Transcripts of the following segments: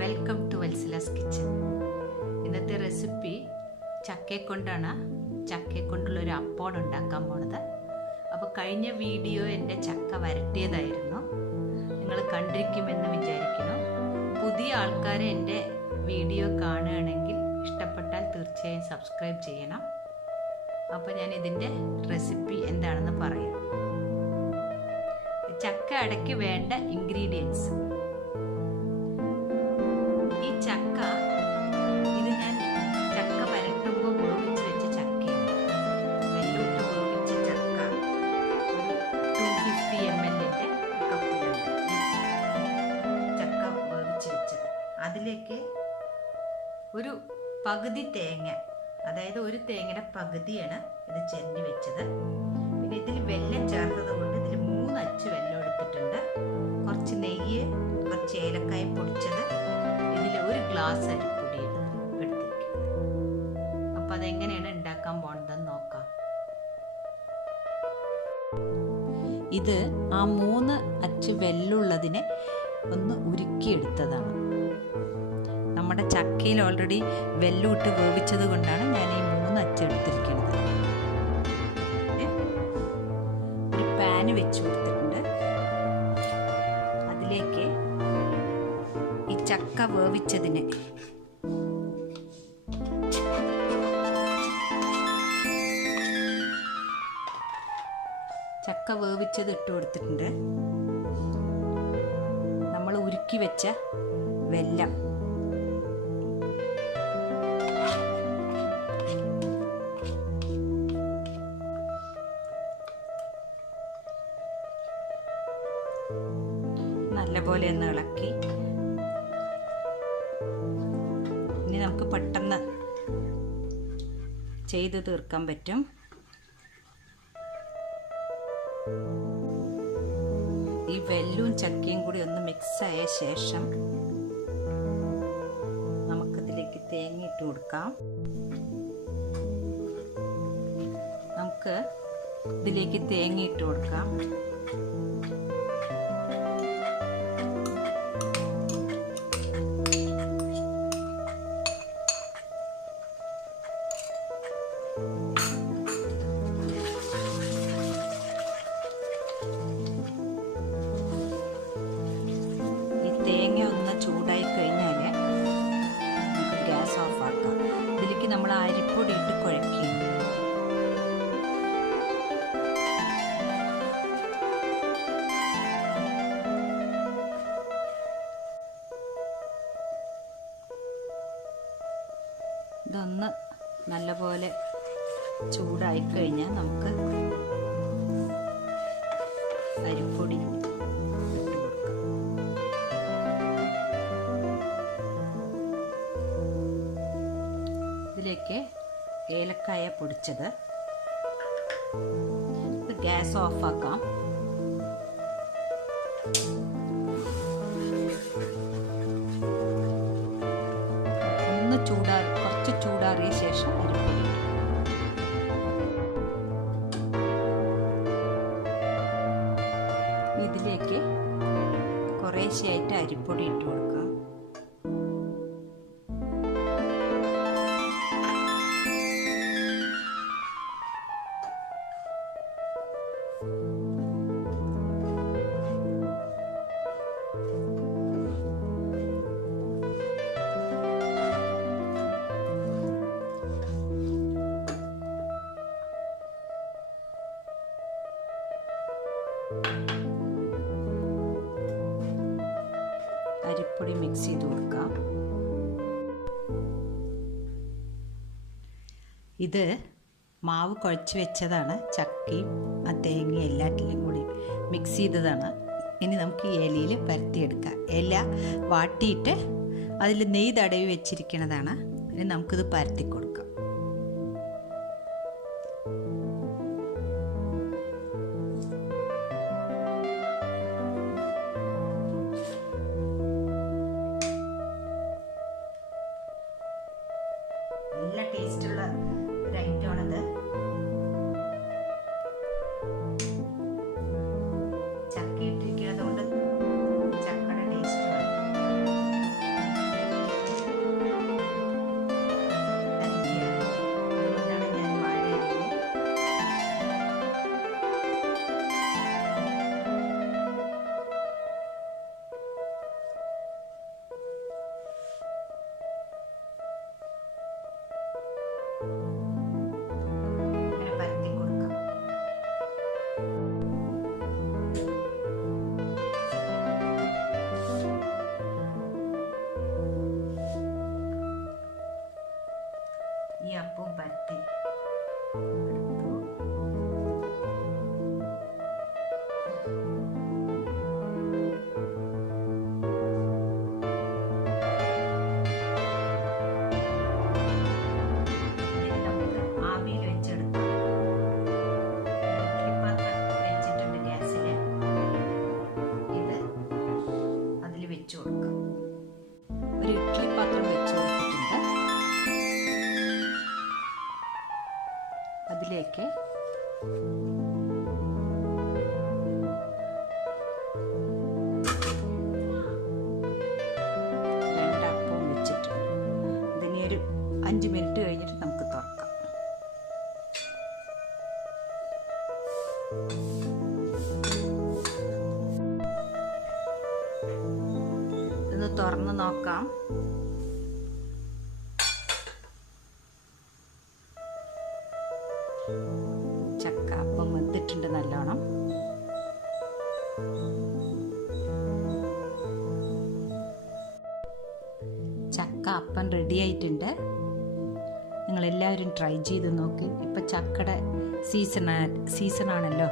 Welcome to Welsilas kitchen. ഇന്നത്തെ recipe ചക്കയെ കൊണ്ടാണ്. ചക്കയെ കൊണ്ടുള്ളൊരു അപ്പമാണ് ഉണ്ടാക്കാൻ പോണത്. അപ്പോൾ കഴിഞ്ഞ വീഡിയോ എൻ്റെ ചക്ക വരട്ടിയതായിരുന്നു. നിങ്ങൾ കണ്ടിരിക്കുമെന്ന് വിചാരിക്കുന്നു. പുതിയ ആൾക്കാർ എൻ്റെ വീഡിയോ കാണുകയാണെങ്കിൽ ഇഷ്ടപ്പെട്ടാൽ തീർച്ചയായും സബ്സ്ക്രൈബ് ചെയ്യണം. അപ്പോൾ ഞാൻ ഇതിൻ്റെ റെസിപ്പി എന്താണെന്ന് പറയാം. ചക്ക അടയ്ക്ക് വേണ്ട ഇൻഗ്രീഡിയൻസ്. ഈ ചക്ക ഇത് ഞാൻ ചക്ക വരട്ടുമ്പോൾ വേവിച്ച് വെച്ച ചക്കയാണ്. വെല്ലൂട്ട് വേവിച്ച ചക്ക ഒരു 250 ml കപ്പിലുണ്ട്. ചക്ക വേവിച്ച് വെച്ചത്. അതിലേക്ക് ഒരു പകുതി തേങ്ങ, അതായത് ഒരു തേങ്ങയുടെ പകുതിയാണ് ഇത് ചെരണ്ടി വെച്ചത്. പിന്നെ ഇതിൽ വെല്ലം ചേർത്തത് കൊണ്ട് ഇതിൽ 3 അച്ച് വെല്ലം എടുത്തിട്ടുണ്ട്. കുറച്ച് നെയ്യ്, കുറച്ച് ഏലക്കായ പൊടിച്ചത്, ഇതിൽ 1 ഗ്ലാസ് അരിപ്പൊടി എടുത്തിരിക്കുന്നത്. അപ്പം അതെങ്ങനെയാണ് ഉണ്ടാക്കാൻ പോണതെന്ന് നോക്കാം. ഇത് ആ 3 അച്ച് വെല്ലുള്ളതിനെ ഒന്ന് ഉരുക്കിയെടുത്തതാണ്. നമ്മുടെ ചക്കയിൽ ഓൾറെഡി വെല്ലൂട്ട് വേവിച്ചത് കൊണ്ടാണ് ഞാൻ ഈ 3 അച്ച് എടുത്തിരിക്കുന്നത്. ഒരു പാന് വെച്ച് കൊടുത്തിട്ടുണ്ട്. അതിലേക്ക് ഈ ചക്ക വേവിച്ചതിനെ ഇട്ട് കൊടുത്തിട്ടുണ്ട്. നമ്മൾ ഉരുക്കി വെച്ച വെല്ലം നല്ലപോലെ ഒന്ന് ഇളക്കി. ഇനി നമുക്ക് പെട്ടെന്ന് ചെയ്ത് തീർക്കാൻ പറ്റും. ഈ വെല്ലും ചക്കയും കൂടി ഒന്ന് മിക്സായ ശേഷം നമുക്കിതിലേക്ക് തേങ്ങ ഇട്ട് കൊടുക്കാം. തേങ്ങ ഒന്ന് ചൂടായി കഴിഞ്ഞാൽ നമുക്ക് ഗ്യാസ് ഓഫ് ആക്കാം. ഇതിലേക്ക് നമ്മൾ അരിപ്പൊടി ഇട്ട് കുഴക്കുക. ഇതൊന്ന് നല്ലപോലെ ചൂടായി കഴിഞ്ഞാൽ നമുക്ക് അരിപ്പൊടി ഇട്ട് കൊടുക്കാം. ഇതിലേക്ക് ഏലക്കായ പൊടിച്ചത്. ഇത് ഗ്യാസ് ഓഫാക്കാം. കുറച്ച് ചൂടാറിയ ശേഷം അരിപ്പൊടി ഇതിലേക്ക് കുറേശ്ശെയായിട്ട് അരിപ്പൊടി ഇട്ട് കൊടുക്കാം. അരിപ്പൊടി മിക്സ് ചെയ്ത് കൊടുക്കാം. ഇത് മാവ് കുഴച്ച് വെച്ചതാണ്. ചക്കയും ആ തേങ്ങയും എല്ലാറ്റിലും കൂടി മിക്സ് ചെയ്തതാണ്. ഇനി നമുക്ക് ഈ ഇലയിൽ പരത്തിയെടുക്കാം. ഇല വാട്ടിയിട്ട് അതിൽ നെയ്യ് തടവി വെച്ചിരിക്കുന്നതാണ്. ഇനി നമുക്കിത് പരത്തി കൊടുക്കാം. നല്ല ടേസ്റ്റുള്ള ഒരു ഐറ്റമാണിത്. ചക്ക ഇതൊന്ന് തുറന്ന് നോക്കാം. ചക്ക അപ്പം വെന്തിട്ടുണ്ട് നല്ലോണം. ചക്ക അപ്പം റെഡി ആയിട്ടുണ്ട്. നിങ്ങളെല്ലാവരും ട്രൈ ചെയ്ത് നോക്കി. ഇപ്പം ചക്കയുടെ സീസണാണല്ലോ,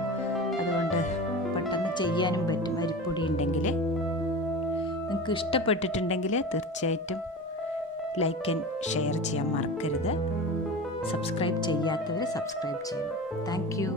അതുകൊണ്ട് പെട്ടെന്ന് ചെയ്യാനും പറ്റും. അരിപ്പൊടി ഉണ്ടെങ്കിൽ. നിങ്ങൾക്ക് ഇഷ്ടപ്പെട്ടിട്ടുണ്ടെങ്കിൽ തീർച്ചയായിട്ടും ലൈക്ക് ആൻഡ് ഷെയർ ചെയ്യാൻ മറക്കരുത്. സബ്സ്ക്രൈബ് ചെയ്യാത്തവർ സബ്സ്ക്രൈബ് ചെയ്യണം. Thank you.